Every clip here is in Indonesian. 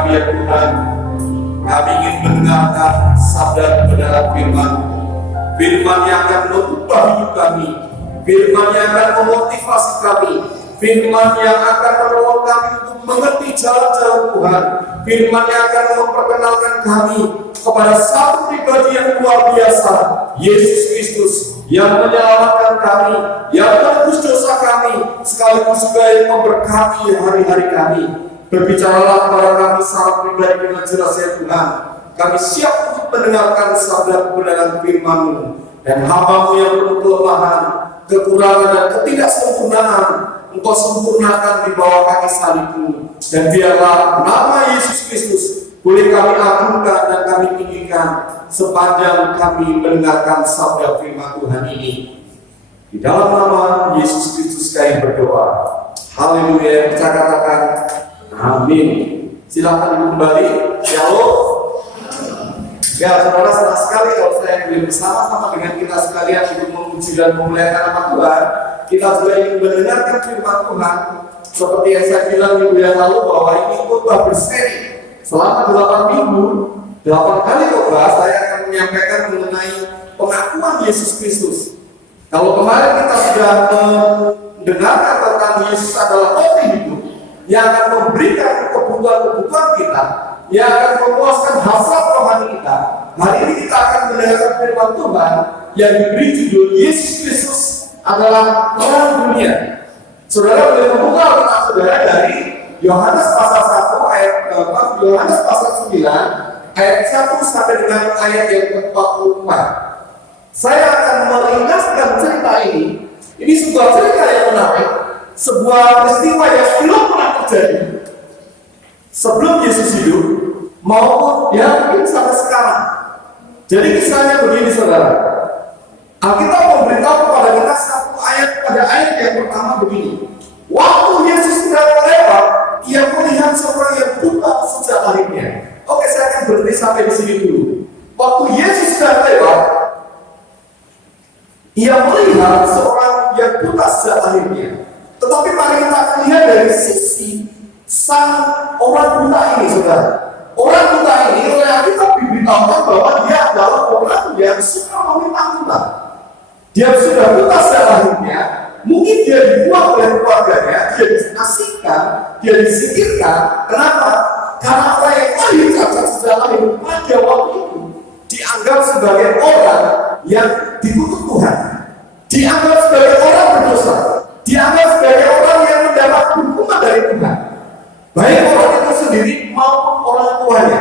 kami ya Tuhan, kami ingin mendengarkan sabda kebenaran firman, firman yang akan mengubah hidup kami, firman yang akan memotivasi kami, firman yang akan menolong kami untuk mengerti jalan-jalan Tuhan, firman yang akan memperkenalkan kami kepada satu pribadi yang luar biasa, Yesus Kristus, yang menyelamatkan kami, yang menebus dosa kami, sekaligus juga yang memberkati hari-hari kami. Berbicaralah kepada kami secara pribadi dengan jelas ya Tuhan. Kami siap untuk mendengarkan sabda kebenaran firman-Mu, dan hamba-Mu yang penuh kelemahan, kekurangan dan ketidaksempurnaan, Engkau sempurnakan di bawah kaki salib-Mu. Dan biarlah nama Yesus Kristus boleh kami agungkan dan kami tinggikan sepanjang kami mendengarkan sabda firman Tuhan ini. Di dalam nama Yesus Kristus kami berdoa. Haleluya. Kita katakan amin. Silakan kembali. Shalom. Ya, saudara, senang sekali kalau saya boleh bersama-sama dengan kita sekalian untuk memuji dan memuliakan nama Tuhan. Kita juga ingin mendengarkan firman Tuhan. Seperti yang saya bilang minggu yang lalu bahwa ini khotbah berseri selama 8 minggu, 8 kali khotbah saya akan menyampaikan mengenai pengakuan Yesus Kristus. Kalau kemarin kita sudah mendengarkan tentang Yesus adalah roti hidup yang akan memberikan kebutuhan-kebutuhan kita, yang akan memuaskan hasrat rohani kita. Hari ini kita akan mendengarkan firman Tuhan yang diberi judul Yesus Kristus adalah terang dunia. Saudara boleh membuka Alkitab saudara dari Yohanes pasal 1 ayat Yohanes pasal 9 ayat 1 sampai dengan ayat yang ke-44. Saya akan meringkaskan cerita ini. Ini sebuah cerita yang menarik, sebuah peristiwa yang belum pernah terjadi sebelum Yesus hidup maupun yang mungkin sampai sekarang. Jadi kisahnya begini saudara. Alkitab memberitahu kepada kita satu ayat, pada ayat yang pertama begini. Waktu Yesus sedang lewat, ia melihat seorang yang buta sejak lahirnya. Oke, saya akan berhenti sampai di sini dulu. Waktu Yesus sedang lewat, ia melihat seorang yang buta sejak lahirnya. Tetapi mari kita akan lihat dari sisi sang orang buta ini, saudara. Orang buta ini oleh Alkitab diberitahukan bahwa dia adalah orang yang suka meminta-minta. Dia sudah buta sejak lahirnya, mungkin dia dibuang oleh keluarganya, dia diasingkan, dia disingkirkan. Kenapa? Karena orang yang lahir cacat sejak lahir pada waktu itu dianggap sebagai orang yang dikutuk Tuhan, dianggap sebagai orang berdosa, dianggap sebagai orang yang mendapat hukuman dari Tuhan, baik orang itu sendiri maupun orang tuanya.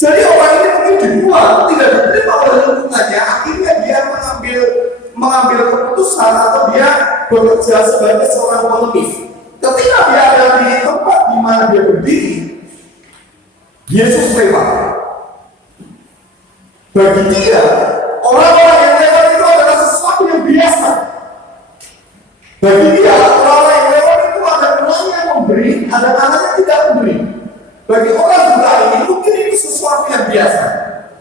Jadi orang ini mungkin dibuang, tidak diterima oleh lingkungannya, akhirnya dia mengambil keputusan atau dia bekerja sebagai seorang pengemis. Ketika dia ada di tempat di mana dia berdiri, Yesus lewat. Bagi dia, orang-orang yang lewat itu adalah sesuatu yang biasa. Bagi dia, orang-orang yang lewat itu ada orang yang memberi, ada orang yang tidak memberi. Bagi orang buta ini mungkin itu sesuatu yang biasa.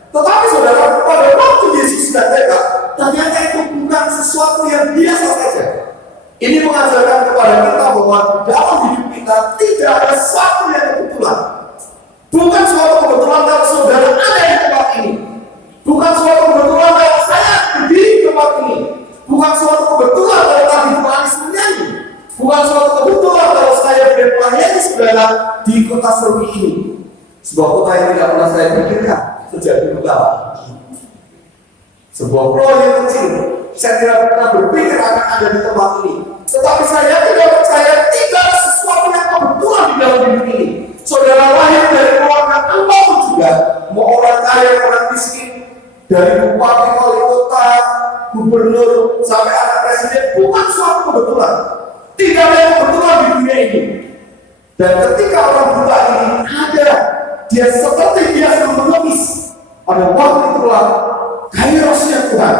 Tetapi saudara, pada waktu Yesus sedang lewat, ternyata itu bukan sesuatu yang biasa saja. Ini mengajarkan kepada kita bahwa di dalam hidup kita tidak ada sesuatu yang kebetulan. Bukan suatu kebetulan kalau saudara ada di tempat ini. Bukan suatu kebetulan kalau saya berdiri di tempat ini. Bukan suatu kebetulan kalau tadi Pak Anies menyanyi. Bukan suatu kebetulan kalau saya melayani saudara di kota Serwi ini. Sebuah kota yang tidak pernah saya pikirkan sejak dulu kala. Sebuah pulau yang kecil, saya tidak pernah berpikir akan ada di tempat ini. Tetapi saya tidak percaya tidak ada sesuatu yang kebetulan di dalam hidup ini. Saudara lahir dari keluarga apapun juga, mau orang kaya, orang miskin, dari bupati, wali kota, gubernur, sampai anak presiden, bukan suatu kebetulan. Tidak ada yang kebetulan di dunia ini. Dan ketika orang buta ini ada, dia seperti biasa mengemis. Pada waktu itulah kairosnya Tuhan.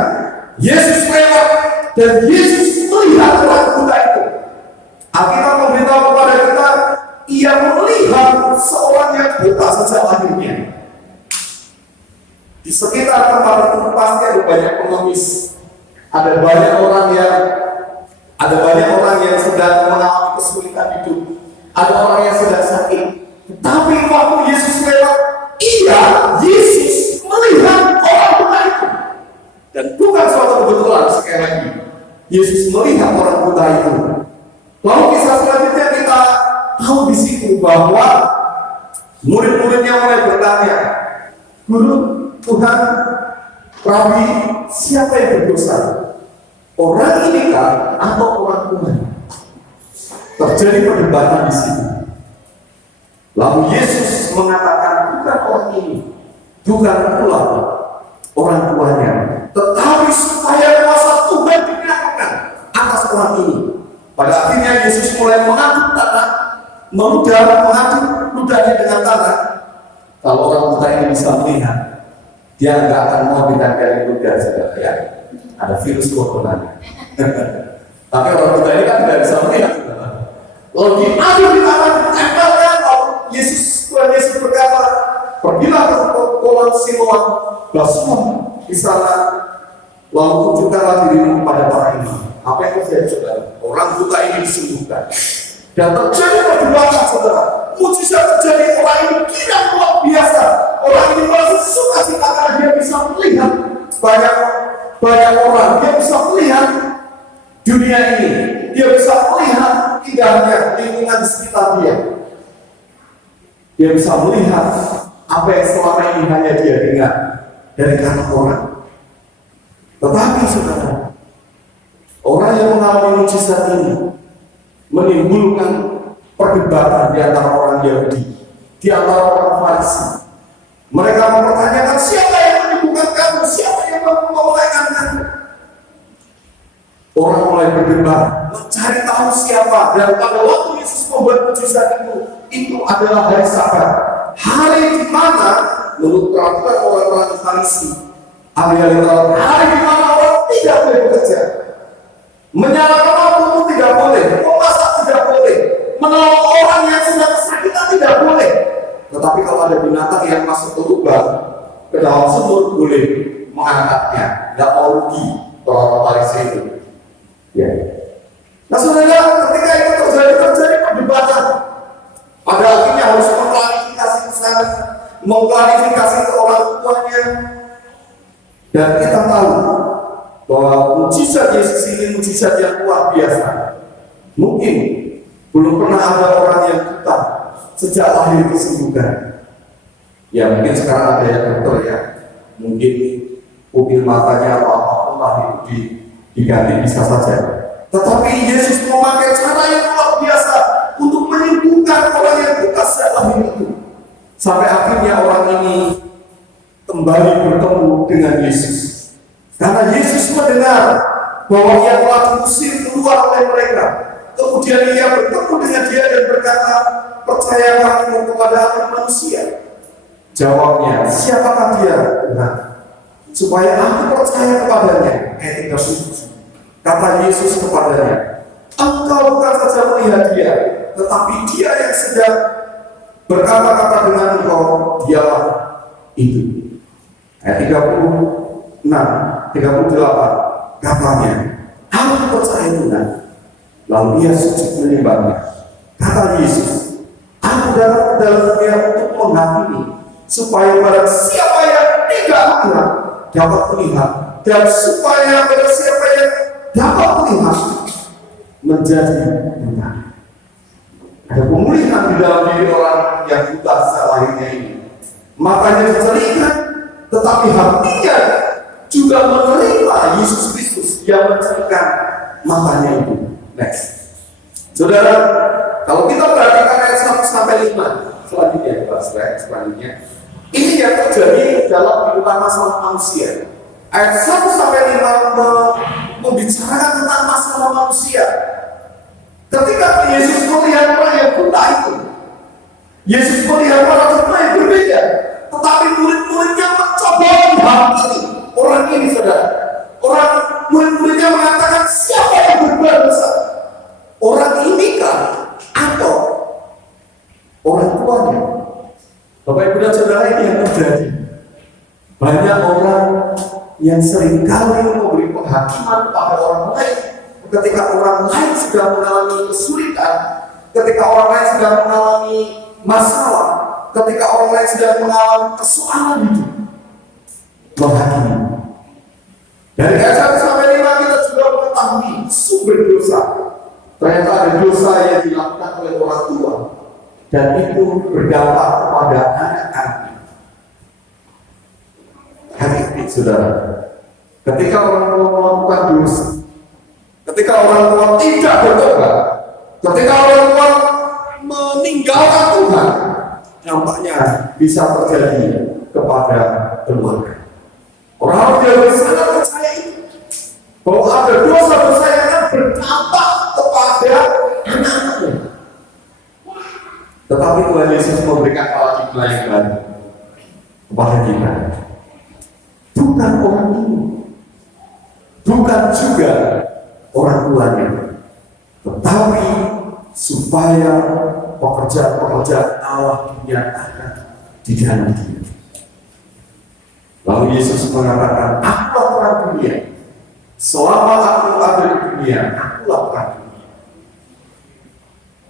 Yesus lewat dan Yesus melihat orang buta itu. Alkitab memberitahu kepada kita, ia melihat seorang yang buta sejak lahirnya. Di sekitar tempat itu pasti ada banyak pengemis, ada banyak orang yang sedang mengalami kesulitan hidup, ada orang yang sedang sakit. Tapi waktu Yesus lewat, Yesus melihat orang buta itu. Dan bukan suatu kebetulan, sekali lagi, Yesus melihat orang buta itu. Lalu kisah selanjutnya kita tahu di situ bahwa murid-muridnya mulai bertanya, Guru, Tuhan, Rabi, siapa yang berdosa? Orang ini kan atau orang Tuhan? Terjadi perdebatan di situ. Lalu Yesus mengatakan, bukan orang ini, bukan pula orang tuanya, tetapi supaya kuasa Tuhan dinyatakan atas orang ini. Pada akhirnya Yesus mulai mengaduk tanah, mengaduk ludahnya dengan tanah. Kalau orang buta ini bisa melihat, dia nggak akan mau ditempelin ludah, saudara ya. Ada virus corona. Tapi orang buta ini kan tidak bisa melihat. Lalu diaduk di tanah, ditempelkan. Tuhan Yesus berkata, pergilah ke kolam Siloam, basuh di sana, lalu tunjukkanlah dirimu kepada orang ini. Apa yang terjadi, saudara? Orang buta ini disembuhkan. Dan terjadi perdebatan, saudara. Mujizat terjadi, orang ini tidak luar biasa. Orang ini merasa suka cita karena dia bisa melihat banyak orang. Dia bisa melihat dunia ini. Dia bisa melihat indahnya lingkungan sekitar dia. Dia bisa melihat apa yang selama ini hanya dia dengar dari kata orang. Tetapi saudara, orang yang mengalami mujizat ini menimbulkan perdebatan di antara orang Yahudi, di antara orang Farisi. Mereka mempertanyakan, siapa yang menyembuhkan kamu? Siapa yang memulaikan kamu? Orang mulai berdebat, mencari tahu siapa. Dan pada waktu Yesus membuat mujizat itu adalah hari Sabat, hari di mana menurut peraturan orang-orang Farisi, hari di mana orang tidak boleh bekerja, menyalakan lampu pun tidak boleh, memasak tidak boleh, menolong orang yang sedang kesakitan tidak boleh. Tetapi kalau ada binatang yang masuk ke lubang, ke dalam sumur, boleh mengangkatnya, tidak mau rugi orang Farisi itu. Ya. Nah saudara, ketika itu terjadi perdebatan. Pada akhirnya harus mengklarifikasi ke sana, mengklarifikasi ke orang tuanya. Dan kita tahu bahwa mujizat Yesus ini mujizat yang luar biasa. Mungkin belum pernah ada orang yang buta sejak lahir disembuhkan. Ya mungkin sekarang ada yang dokter ya, mungkin pupil matanya atau apapun lah diganti bisa saja. Tetapi Yesus memakai cara yang luar biasa untuk menyembuhkan orang yang buta sejak lahir itu. Sampai akhirnya orang ini kembali bertemu dengan Yesus. Karena Yesus mendengar bahwa ia telah diusir keluar oleh mereka. Kemudian ia bertemu dengan dia dan berkata, percayalah kamu kepada Anak Manusia? Jawabnya, siapakah dia? Tuhan, supaya aku percaya kepadanya. Ayat 37. Kata Yesus kepadanya, engkau bukan saja melihat dia, tetapi dia yang sedang berkata-kata dengan engkau, dialah itu. Ayat 36, 38, katanya, aku percaya Tuhan. Lalu ia sujud menyembahnya. Kata Yesus, aku datang ke dalam dunia untuk menghakimi, supaya pada siapa yang tidak melihat dapat melihat, dan supaya pada siapa yang dapat melihat menjadi buta. Ada pemulihan di dalam diri orang yang buta sejak lahirnya ini. Matanya dicerikan, tetapi hatinya juga menerima Yesus Kristus yang mencerahkan matanya itu. Next, saudara, kalau kita perhatikan ayat 1 sampai 5 selanjutnya, selanjutnya, ini yang terjadi dalam kehidupan masalah manusia. Ayat 1 sampai 5 membicarakan tentang masalah manusia. Ketika Yesus melihat orang yang buta itu, Yesus melihat orang buta yang berbeda, tetapi murid-muridnya mencoba menghakimi orang ini, saudara. Orang murid-muridnya mengatakan, siapa yang berbuat dosa? Orang ini kan atau orang tuanya? Bapak Ibu dan saudara, ini yang terjadi. Banyak orang yang seringkali memberi penghakiman pada orang lain ketika orang lain sedang mengalami kesulitan, ketika orang lain sedang mengalami masalah, ketika orang lain sedang mengalami persoalan hidup, menghakimi. Dari ayat 1 sampai 5 kita juga mengetahui sumber dosa. Ternyata ada dosa yang dilakukan oleh orang tua, dan itu berdampak kepada anak-anak. Hati-hati saudara, ketika orang tua melakukan dosa, ketika orang tua tidak bertobat, ketika orang tua meninggalkan Tuhan, dampaknya bisa terjadi kepada keluarga. Orang yang sangat percaya itu, bahwa ada dosa-dosa yang akan berdampak kepada anak-anaknya. Tetapi Tuhan Yesus memberikan paradigma yang baru kepada kita. Bukan orang ini, bukan juga orang tuanya, tetapi supaya pekerjaan-pekerjaan Allah dinyatakan di dalam dia. Lalu Yesus mengatakan, akulah terang dunia. Selama aku ada di dunia, akulah terang dunia.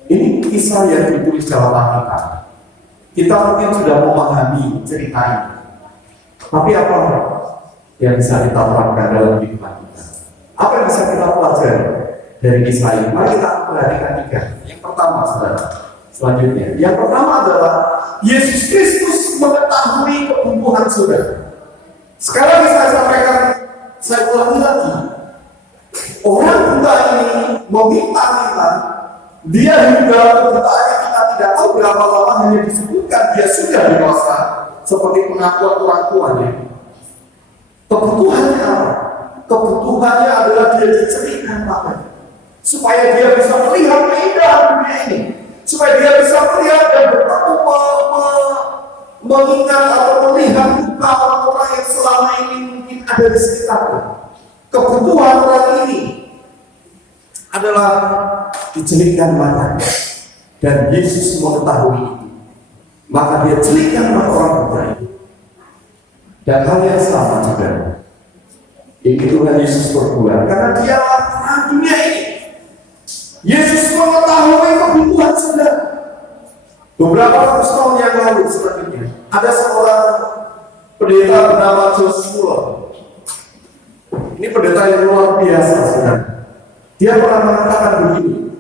Ini kisah yang ditulis dalam Alkitab. Kita mungkin sudah memahami cerita ini. Tapi apa yang bisa kita terapkan dalam kehidupan kita? Apa yang bisa kita pelajari dari kisah ini? Mari kita perhatikan 3. Yang pertama, saudara, selanjutnya. Yang pertama adalah Yesus Kristus mengetahui kebutuhan saudara. Sekarang saya sampaikan, saya ulangi lagi. Orang buta ini meminta-minta, dia hingga kebutaannya kita tidak tahu berapa lama, hanya disebutkan dia sudah dewasa, seperti pengakuan orang tuanya. Kebutuhannya apa? Kebutuhannya adalah dia dicerikan makanya, supaya dia bisa melihat keindahan dunia ini, supaya dia bisa melihat dan bertemu mengingat atau melihat duka orang-orang yang selama ini mungkin ada di sekitarnya. Kebutuhan orang ini adalah dicelikkan matanya, dan Yesus mengetahui itu, maka dia celikkan mata orang buta itu. Dan hal yang sama juga ini Tuhan Yesus berbuat, karena dia terang dunia ini. Yesus mengetahui kebutuhan saudara. Beberapa ratus tahun yang lalu sebenarnya ada seorang pendeta bernama Joshua. Ini pendeta yang luar biasa, saudara. Dia pernah mengatakan begini,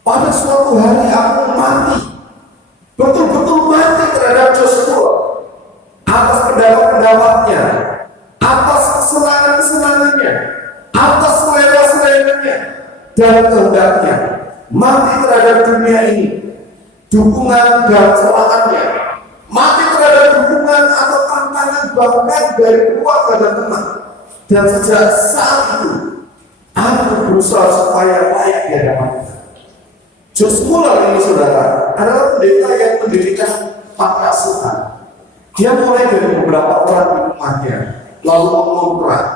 pada suatu hari aku mati, betul-betul mati terhadap Joshua, atas pendapat-pendapatnya, atas kesenangan-kesenangannya, atas selera-seleranya, dan kehendaknya, mati terhadap dunia ini, dukungan dan celahannya, mati terhadap dukungan atau tantangan bahkan dari keluarga dan teman. Dan sejak saat itu, aku berusaha supaya layak di hadapan Tuhan. Josh Muller ini, saudara, adalah pendeta yang mendirikan panti asuhan. Dia mulai dari beberapa orang di rumahnya, lalu mengontrak.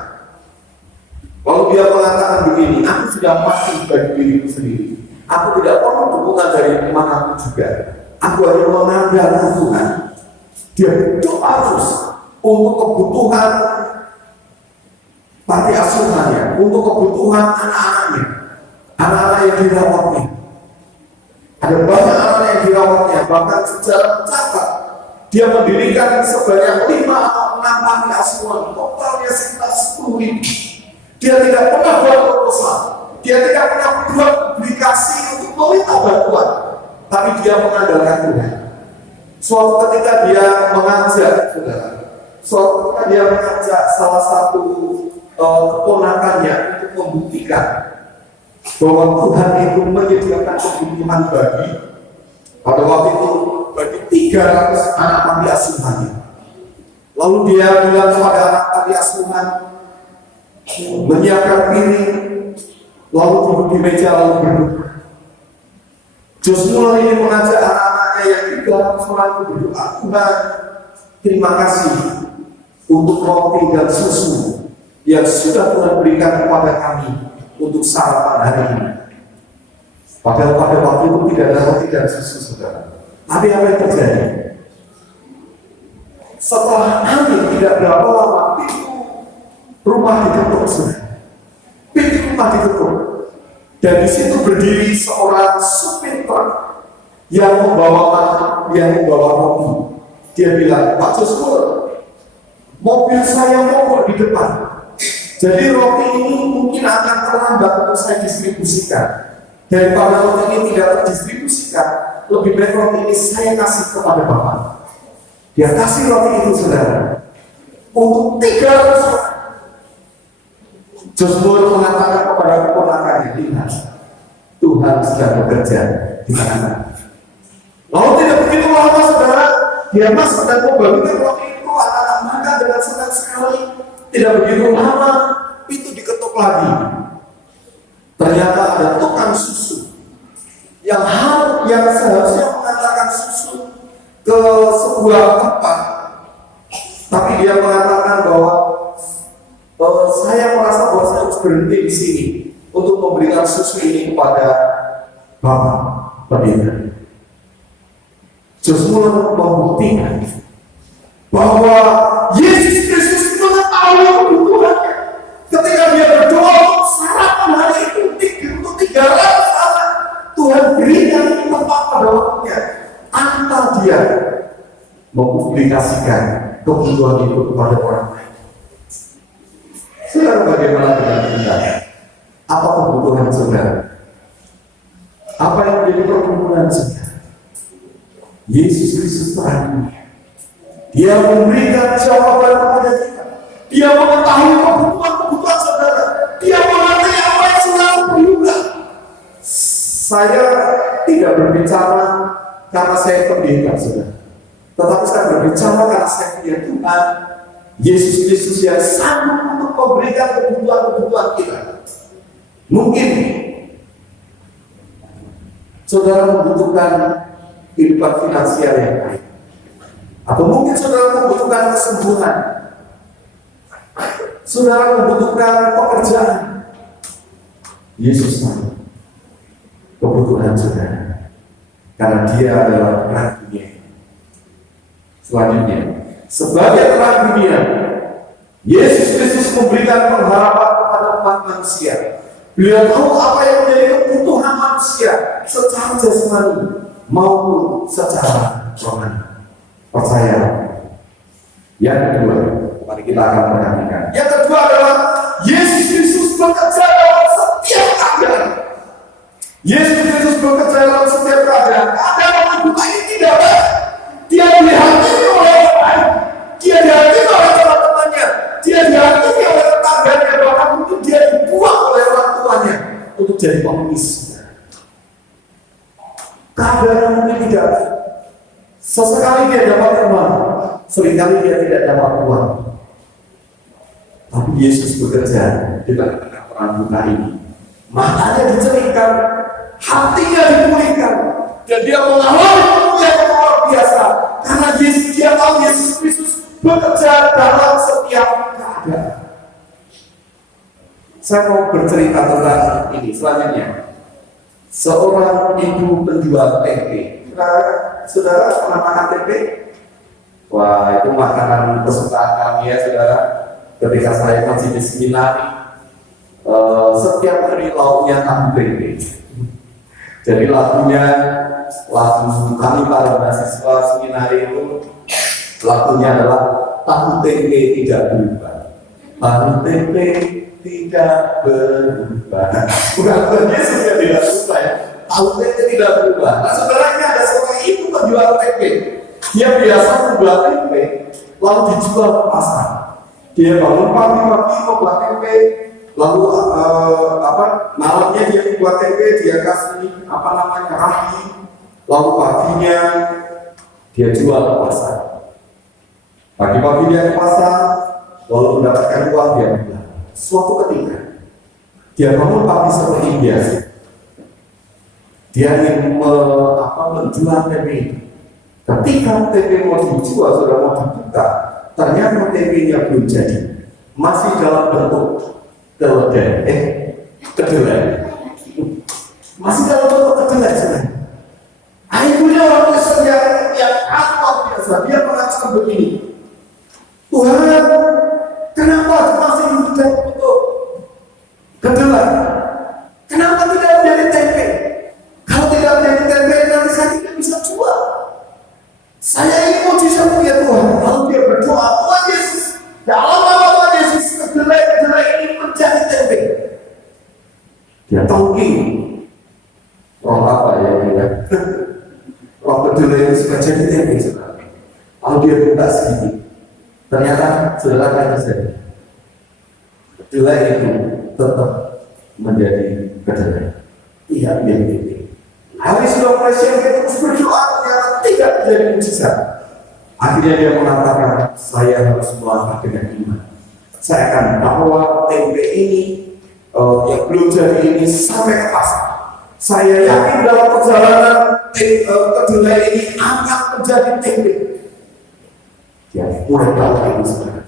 Lalu dia mengatakan begini, aku sudah mati bagi diriku sendiri. Aku tidak perlu dukungan dari manapun juga. Aku hanya mengandalkan Tuhan. Dia berdoa terus untuk kebutuhan panti asuhannya, untuk kebutuhan anak-anaknya, anak-anak yang dirawatnya. Ada banyak anak yang dirawatnya, bahkan secara mencatat dia mendirikan sebanyak 5 atau 6 panti asuhan, totalnya sekitar 10.000. Dia tidak pernah buat proposal, dia tidak pernah buat publikasi untuk meminta bantuan, tapi dia mengandalkan Tuhan. Suatu ketika dia mengajak, saudara, suatu ketika dia mengajak salah satu keponakannya untuk membuktikan bahwa Tuhan itu menyediakan kebutuhan bagi, pada waktu itu bagi 300 anak panti asuhannya. Lalu dia bilang kepada anak panti asuhan, menyiapkan piring, lalu duduk di meja lalu berdoa. Josh Muller ini mengajak anak-anaknya yang 300 orang itu berdoa, Tuhan, terima kasih untuk roti dan susu yang sudah Tuhan berikan kepada kami untuk sarapan hari ini. Padahal pada waktu itu tidak ada roti dan susu, saudara. Tapi apa yang terjadi? Setelah angin tidak berapa lama, pintu rumah ditutup, saudara. Pintu rumah ditutup. Dan di situ berdiri seorang supir truk yang membawa roti. Dia bilang, Pak Joshua, mobil saya mogok di depan. Jadi roti ini mungkin akan terlambat untuk saya distribusikan. Daripada roti ini tidak terdistribusikan, lebih baik roti ini saya kasih kepada Bapak. Dia kasih roti itu, saudara, untuk 300 orang. Joshua mengatakan kepada keponakannya, lihat, Tuhan sedang bekerja di mana. Lalu tidak begitu lama, saudara, dia masuk dan membagikan roti itu, anak-anak makan dengan senang sekali. Tidak begitu lama, pintu diketuk lagi. Ternyata ada tukang susu yang seharusnya mengantarkan susu ke sebuah tempat, tapi dia mengatakan bahwa saya merasa bahwa saya harus berhenti di sini untuk memberikan susu ini kepada Bapak pendeta. Joshua membuktikan bahwa Yesus Kristus mengetahui kebutuhannya. Ketika dia berdoa untuk sarapan hari itu untuk 300 orang, Tuhan berikan tempat pada waktunya tanpa dia mempublikasikan kebutuhan itu kepada orang lain. Saudara, bagaimana dengan kita? Apa kebutuhan saudara? Apa yang menjadi perkebunan saudara? Yesus Kristus terang. Dia memberikan jawaban kepada kita. Dia mengetahui kebutuhan saudara. Dia mengerti apa yang saudara perlukan. Saya tidak berbicara karena saya pendeta, saudara. Tetapi saya berbicara karena saya punya Tuhan Yesus Kristus yang sanggup untuk memberikan kebutuhan kita. Mungkin saudara membutuhkan kehidupan finansial yang baik, atau mungkin saudara membutuhkan kesembuhan, saudara membutuhkan pekerjaan. Yesus tahu kebutuhan saudara, karena Dia adalah terang dunia. Selanjutnya, sebagai terang dunia, Yesus Kristus memberikan pengharapan kepada umat manusia. Beliau tahu apa yang menjadi kebutuhan manusia secara jasmani maupun secara rohani. Percaya. Yang kedua, mari kita akan perhatikan. Yang kedua adalah Yesus Kristus bekerja dalam setiap keadaan. Yesus Kristus bekerja dalam setiap keadaan. Keadaan orang buta ini tidak baik. Dia dihakimi oleh orang lain. Dia dihakimi oleh teman-temannya. Dia dihakimi oleh tetangganya. Bahkan mungkin dia dibuang oleh orang tuanya untuk jadi pengemis. Keadaan mungkin tidak baik. Sesekali dia dapat uang, seringkali dia tidak dapat uang. Tapi Yesus bekerja di tengah orang buta ini. Matanya dicerihkan, hatinya dipulihkan, dan dia mengalami kemuliaan yang luar biasa. Karena dia tahu Yesus Kristus bekerja dalam setiap keadaan. Saya mau bercerita tentang ini selanjutnya. Seorang ibu penjual tempe. Saudara pernah makan tempe? Wah, itu makanan kesukaan kami ya, saudara. Ketika saya masih di seminari, setiap hari lauknya tahu tempe. Jadi lagunya, lagu kami para mahasiswa seminari itu, lagunya adalah tahu tempe tidak berubah. Tahu tempe tidak berubah. Bukan Yesus yang tidak berubah ya. Tahu tempe tidak berubah. Nah, saudara, ini ada seorang ibu penjual tempe. Dia biasa membuat tempe, lalu dijual ke pasar. Dia bangun pagi-pagi membuat tempe, lalu malamnya dia membuat tempe, dia kasih ragi, lalu paginya dia jual ke pasar. Pagi-pagi dia ke pasar, lalu mendapatkan uang dia pulang. Suatu ketika dia bangun pagi seperti biasa, dia ingin menjual tempe itu. Ketika tempe mau dijual, sudah mau dibuka, ternyata tempe-nya belum jadi, masih dalam bentuk kedelai, masih dalam bentuk kedelai. Ibunya waktu yang luar biasa, dia mengatakan begini, Tuhan, kenapa masih dalam bentuk kedelai? Kenapa tidak menjadi tempe? Kalau tidak menjadi tempe, nanti saya tidak bisa minta sedikit. Ternyata saudara akan terjadi. Kedelai itu tetap menjadi kedelai, tidak menjadi tempe. Hari sudah presiden terus berdoa, ternyata tidak menjadi mujizat. Akhirnya dia mengatakan, saya harus melangkah dengan iman. Saya akan bawa tempe ini yang belum jadi ini sampai ke pasar. Saya yakin dalam perjalanan kedelai ini akan menjadi tempe. Dia mulai bawa ini sebenarnya.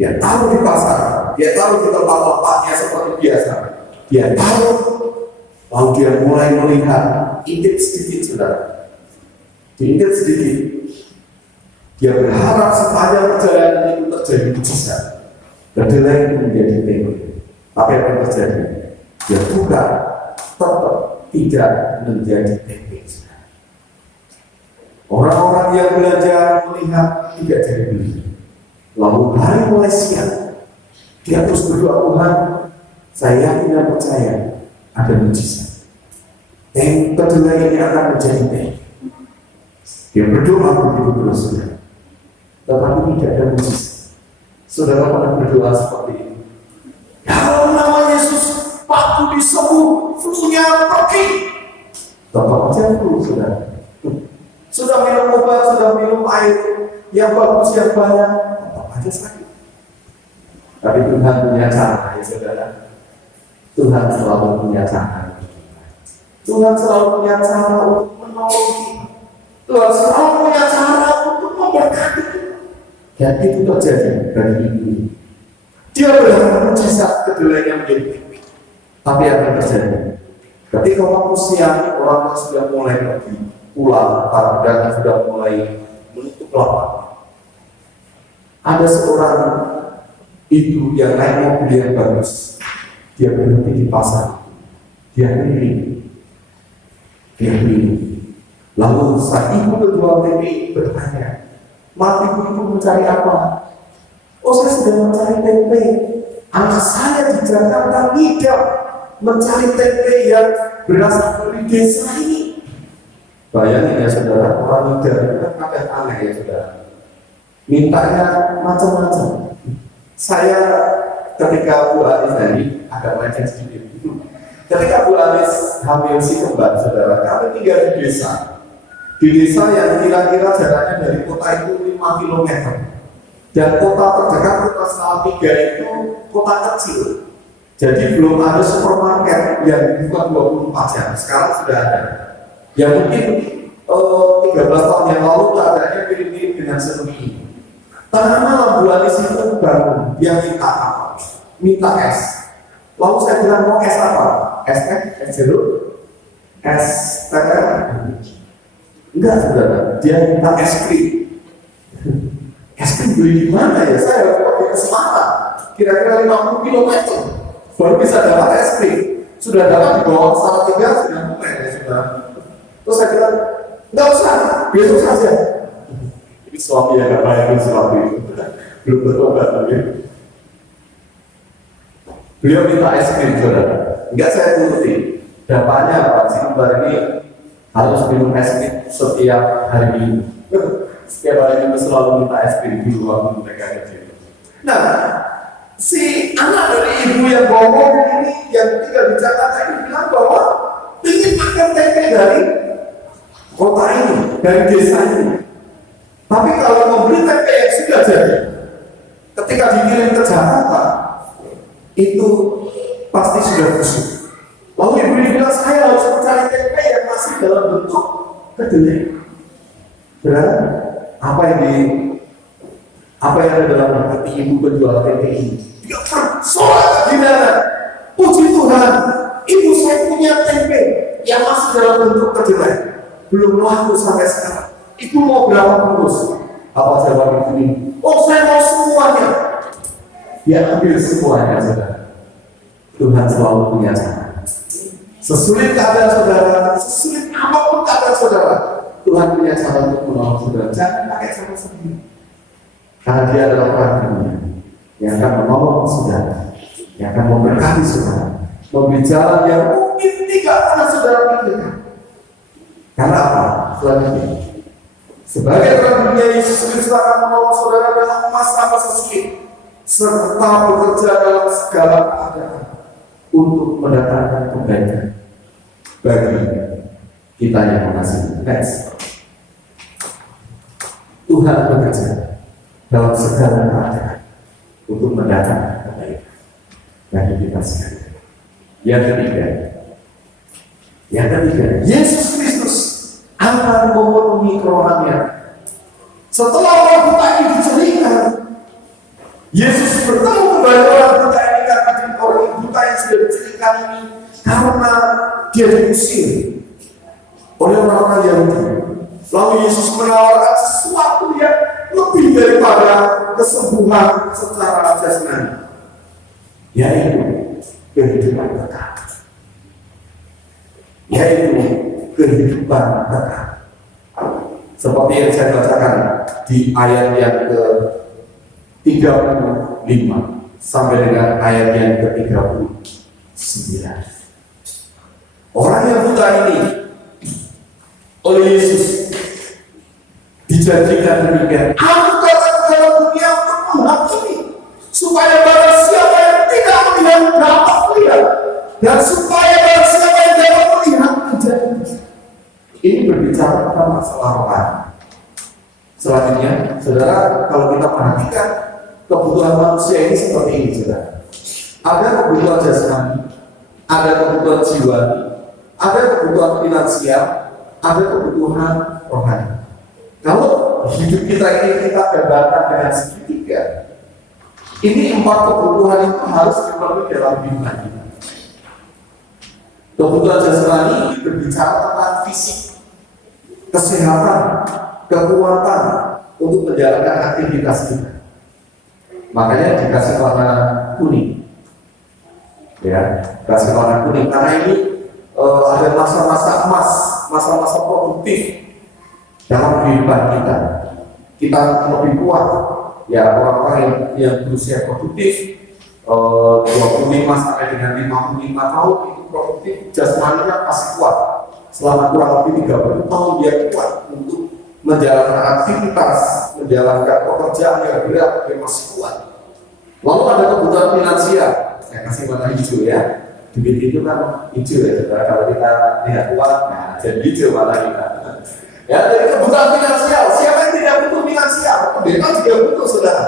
Dia taruh di pasar, dia taruh di tempat tempatnya seperti biasa. Dia taruh, lalu dia mulai melihat, intip sedikit saudara. Diintip sedikit. Dia berharap sepanjang perjalanan itu terjadi mujizat. Kedelai itu menjadi tempe. Apa yang terjadi? Dia buka, tetap tidak menjadi tempe. Orang-orang yang belajar melihat tidak jadi beli. Lalu hari mulai siang, dia terus berdoa, Tuhan, saya yakin dan percaya ada mujizat. Kedelai ini akan menjadi tempe. Dia berdoa begitu terus, saudara. Tetapi tidak ada mujizat. Saudara pernah berdoa seperti itu? Dalam nama Yesus, waktu disembuh, flu-nya pergi. Tetap aja flu, saudara. Sudah minum obat, sudah minum air yang bagus, yang banyak, tetap aja sakit. Tapi Tuhan punya cara, ya saudara. Tuhan selalu punya cara. Tuhan selalu punya cara untuk menolong kita. Tuhan selalu punya cara untuk memberkati. Dan itu terjadi dari ini. Dia berharap mujizat kedelainya menjadi tempe. Tapi apa yang terjadi? Ketika waktu siang, orang sudah mulai pergi pulang, para pedagang sudah mulai menutup lapak. Ada seorang ibu yang naik mobil yang bagus. Dia berhenti di pasar. Dia beli. Lalu saat ibu penjual tempe bertanya, "Mak, ibu mencari apa?" "Oh, saya sedang mencari tempe. Anak saya di Jakarta tidak mencari tempe yang berasal dari desa ini." Bayangin ya saudara, orang muda itu kan kadang aneh ya saudara. Mintanya macam-macam. Saya ketika Bu Anis tadi agak macam sedikit. Ketika Bu Anis hamil si kembar saudara, kami tinggal di desa. Di desa yang kira-kira jaraknya dari kota itu 5 km. Dan kota terdekat, kota Salatiga itu kota kecil. Jadi belum ada supermarket yang buka 24 jam. Sekarang sudah ada. Ya mungkin 13 tahun yang lalu keadaannya mirip-mirip dengan seperti ini. Tengah malam Bu Anis itu bangun, dia minta apa? Minta es. Lalu saya bilang, mau es apa? Es teh? Es jeruk? Es teh? Enggak saudara, dia minta es krim. Es krim beli di mana ya? Saya harus pergi ke Semarang, kira-kira 50 km baru bisa dapat es krim. Sudah dapat di bawah Salatiga, sudah mulai ya saudara. Terus saya bilang, enggak usah, besok saja. Ini suami yang gak bayangin sesuatu itu, belum bertobat lagi. Beliau minta es krim saudara, enggak saya turuti. Dapatnya apa? Si kembar ini harus minum es krim setiap hari Minggu. Setiap hari Minggu selalu minta es krim di ruang mereka kecil. Nah, si anak dari ibu yang bawa mobil ini, yang tinggal di Jakarta ini bilang bahwa ingin makan tempe dari kota ini, dari desa ini. Tapi kalau membeli tempe yang sudah jadi, ketika dikirim ke Jakarta, itu pasti sudah busuk. Lalu ibu bilang, saya harus mencari tempe yang masih dalam bentuk kedelai. Berarti apa yang ada dalam hati ibu penjual tempe ini? Dia bersorak gimana? Puji Tuhan, ibu saya punya tempe yang masih dalam bentuk kedelai, belum laku sampai sekarang. Ibu mau berapa bungkus? Apa jawab ibu ini? Oh, saya mau semuanya. Dia ambil semuanya, saudara. Tuhan selalu punya cara. Sesulit keadaan saudara, sesulit apapun keadaan saudara, Tuhan punya cara untuk menolong saudara. Jangan pakai cara sendiri. Karena dia adalah orang dunia yang akan menolong saudara, yang akan memberkati saudara, memberi jalan yang mungkin tidak pernah saudara pikirkan. Karena apa? Selanjutnya, Sebagai terang dunia, Yesus Kristus akan menolong saudara dalam masa-masa sulit, serta bekerja dalam segala keadaan untuk mendatangkan kebaikan bagi kita yang mengasihi. Tuhan bekerja dalam segala keadaan untuk mendatangkan kebaikan bagi kita sekalian. Yang ketiga, Yesus Kristus akan memenuhi kerohanian. Setelah orang buta ini diceritakan, Yesus bertemu kembali orang buta ini karena orang buta yang sudah diceritakan ini karena dia diusir oleh orang-orang Yahudi. Lalu Yesus menawarkan sesuatu yang lebih daripada kesembuhan secara jasmani, yaitu kehidupan kekal. Seperti yang saya bacakan di ayat yang ke-35 sampai dengan ayat yang ke-39. Orang yang buta ini oleh Yesus dijanjikan demikian, aku datang ke dalam dunia untuk menghakimi, supaya barang siapa yang tidak melihat dapat melihat, dan supaya barang siapa yang dapat melihat menjadi. Ini berbicara tentang masalah rohani. Selanjutnya, saudara, kalau kita perhatikan kebutuhan manusia ini seperti ini, saudara. Ada kebutuhan jasmani, ada kebutuhan jiwani, ada kebutuhan finansial, ada kebutuhan rohani. Kalau hidup kita ini kita gambarkan dengan segitiga, ini 4 kebutuhan itu harus dipenuhi dalam kehidupan kita. Kebutuhan jasmani berbicara tentang fisik, kesehatan, kekuatan untuk menjalankan aktivitas kita. Makanya dikasih warna kuning, ya, dikasih warna kuning karena ini ada masa-masa emas, masa-masa produktif dalam kehidupan kita. Kita lebih kuat, ya, orang-orang yang berusia produktif 25 sampai dengan 55 tahun itu produktif, jasmaninya pasti kuat. Selama kurang lebih 30 tahun dia kuat untuk menjalankan aktivitas, menjalankan pekerjaan yang berat, dia masih kuat. Lalu ada kebutuhan finansial, saya kasih warna hijau ya. Duit itu kan hijau ya, saudara. Kalau kita lihat uang, nah jadi hijau warna kita. Ya, dari kebutuhan finansial, siapa yang tidak butuh finansial? Pendeta juga butuh, saudara.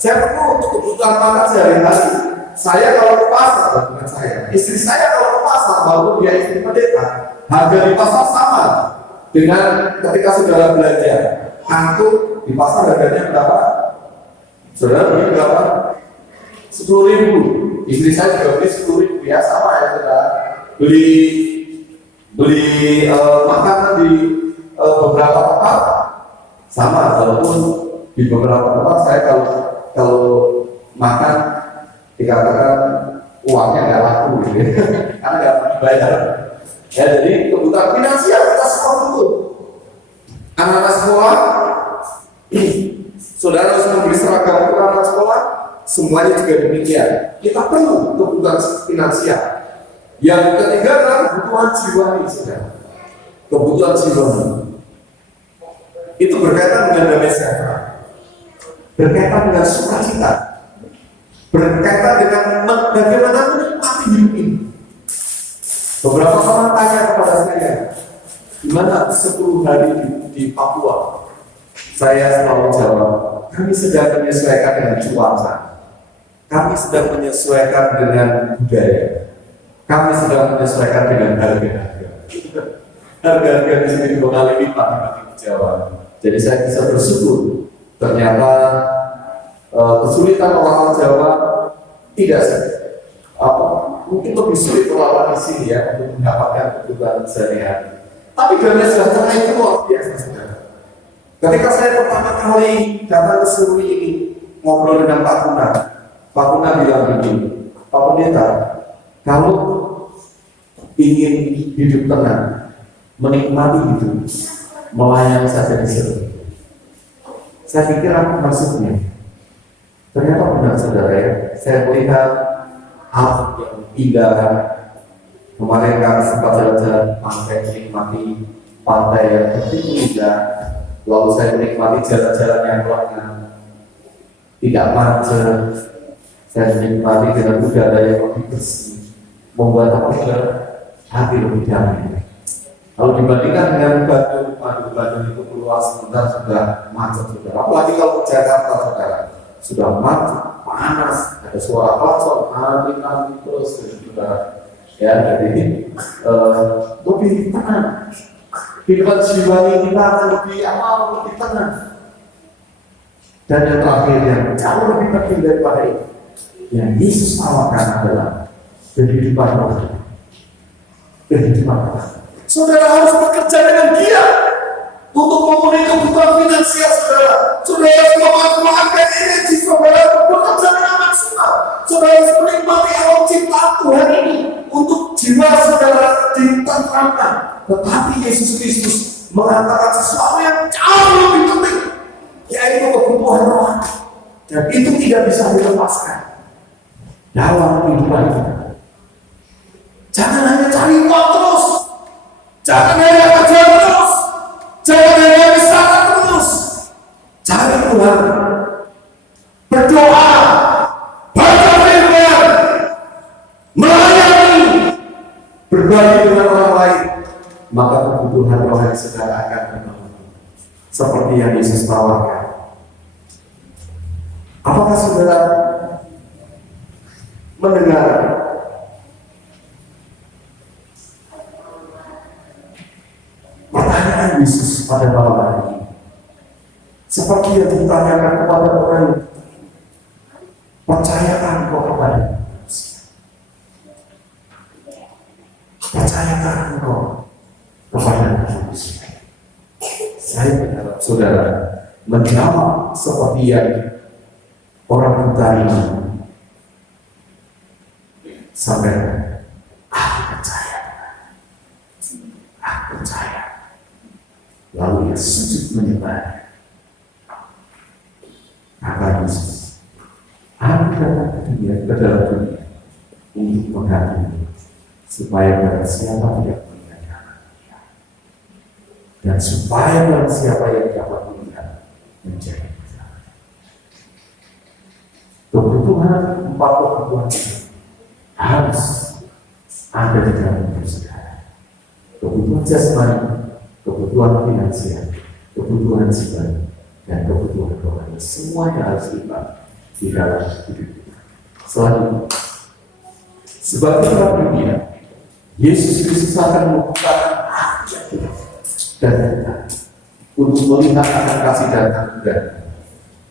Saya perlu untuk kebutuhan makan sehari-hari. Saya kalau ke pasar, bukan saya, istri saya kalau ke pasar, walaupun dia istri pendeta, harga di pasar sama dengan ketika saudara belanja. Angkut di pasar harganya berapa? Saudara beli berapa? 10.000. Istri saya juga beli 10.000 ya, sama ya saudara. Beli makanan di beberapa tempat sama, walaupun di beberapa tempat saya kalau makan dikatakan uangnya nggak laku gitu ya. Karena nggak pernah dibayar. Ya, jadi kebutuhan finansial kita semua butuh. Anak-anak sekolah, saudara harus membeli seragam untuk anak sekolah, semuanya juga demikian. Kita perlu kebutuhan finansial. Yang ketiga adalah kebutuhan jiwani, saudara. Kebutuhan jiwani itu berkaitan dengan damai sejahtera, berkaitan dengan sukacita, berkaitan dengan bagaimana menikmati hidup ini. Beberapa orang tanya kepada saya, gimana 10 hari di Papua? Saya selalu jawab, kami sedang menyesuaikan dengan cuaca, kami sedang menyesuaikan dengan budaya, kami sedang menyesuaikan dengan harga-harga. Harga-harga di sini 2 kali lipat dibanding di Jawa. Jadi saya bisa bersyukur. Ternyata kesulitan orang Jawa tidak mungkin lebih sulit orang di sini ya untuk mendapatkan kebutuhan sehari-hari. Tapi damai sejahtera itu luar biasa, saudara. Ketika saya pertama kali datang ke Serui ini ngobrol dengan Pak Kuna bilang begini, Pak Pendeta, kalau ingin hidup tenang, menikmati hidup, melayani saja di Serui. Saya pikir apa maksudnya? Ternyata benar, saudara ya. Saya melihat alam yang indah. Kemarin kami sempat jalan-jalan pantai, menikmati pantai yang begitu indah. lalu saya menikmati jalan-jalan yang lengang, tidak macet, saya menikmati dengan udara yang lebih bersih, membuat apa hati lebih damai. Kalau dibandingkan dengan Bandung itu keluar sebentar sudah macet saudara. Apalagi kalau ke Jakarta saudara, sudah macet, panas, ada suara klakson, nanti terus saudara. Ya, jadi lebih tenang. Kehidupan jiwa kita lebih tenang. Dan yang terakhir yang jauh lebih penting daripada itu, yang Yesus tawarkan adalah kehidupan rohani. Kehidupan rohani. Saudara harus bekerja dengan giat untuk memenuhi kebutuhan finansial saudara. Saudara harus memanfaatkan energi saudara untuk bekerja dengan maksimal. Saudara harus menikmati alam ciptaan Tuhan ini untuk jiwa saudara ditentramkan. Tetapi Yesus Kristus mengatakan sesuatu yang jauh lebih penting, yaitu kebutuhan rohani. Dan itu tidak bisa dilepaskan dalam kehidupan kita. Jangan hanya cari uang terus, jangan hanya kerja terus, jangan hanya wisata terus. Cari Tuhan, berdoa, baca firman, melayani, berbagi dengan orang lain, maka kebutuhan rohani saudara akan terpenuhi. Seperti yang Yesus tawarkan. Apakah saudara mendengar pertanyaan Yesus pada malam hari ini? Seperti yang ditanyakan kepada orang yang percayakan kau kepada manusia, percayakan kau kepada manusia. Saya berharap saudara menjawab seperti yang orang buta ini sampai aku percaya, lalu ia sujud menyembah. Kata Yesus, aku datang ke dalam dunia untuk menghakimi, supaya barang siapa yang melihat dia, dan supaya barang siapa yang dapat melihat menjadi benar. Kebutuhan, 4 kebutuhan harus ada di dalam hidup saudara. Kebutuhan jasmani, kebutuhan finansial, kebutuhan jiwa, dan kebutuhan rohani. Semuanya harus kita di dalam hidup kita. Selanjutnya, sebagai terang dunia, Yesus Kristus akan membukakan hati kita dan kita untuk melihat akan kasih dan anugerah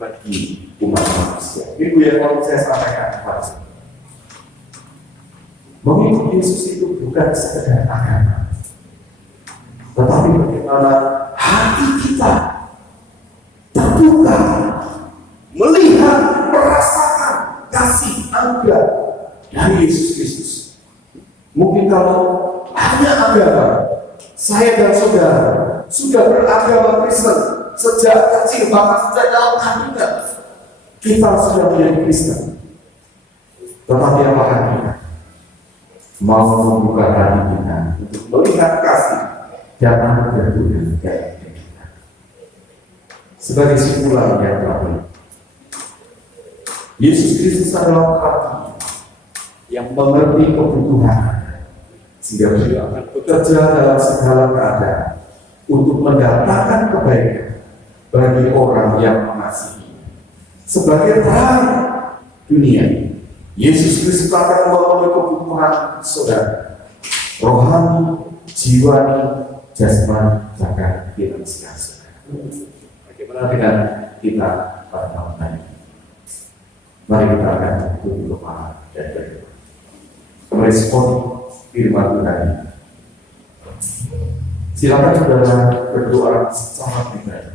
bagi umat manusia. Ibu yang mau saya sampaikan kepada mengikut Yesus itu bukan sekedar agama, tetapi bagaimana hati kita terbuka, melihat, merasakan kasih anugerah dari Yesus Kristus. Mungkin kalau hanya agama, saya dan saudara sudah beragama Kristen sejak kecil, bahkan sejak dalam kandungan kita sudah menjadi Kristen. Tetapi apakah kita mau membuka hati kita untuk melihat kasih dan anugerah Tuhan dari kita? Sebagai simpulan yang terakhir, Yesus Kristus adalah hati yang mengerti kebutuhan, sehingga beliau akan bekerja dalam segala keadaan untuk mendatangkan kebaikan bagi orang yang mengasihi. Sebagai terang dunia, Yesus Kristus akan memenuhi kebutuhan saudara, rohani, jiwani, jasmani, bahkan finansial saudara. Bagaimana dengan kita pada tahun ini? Mari kita akan tunduk kepala dan berdoa, merespon firman Tuhan. Silakan saudara berdoa secara pribadi.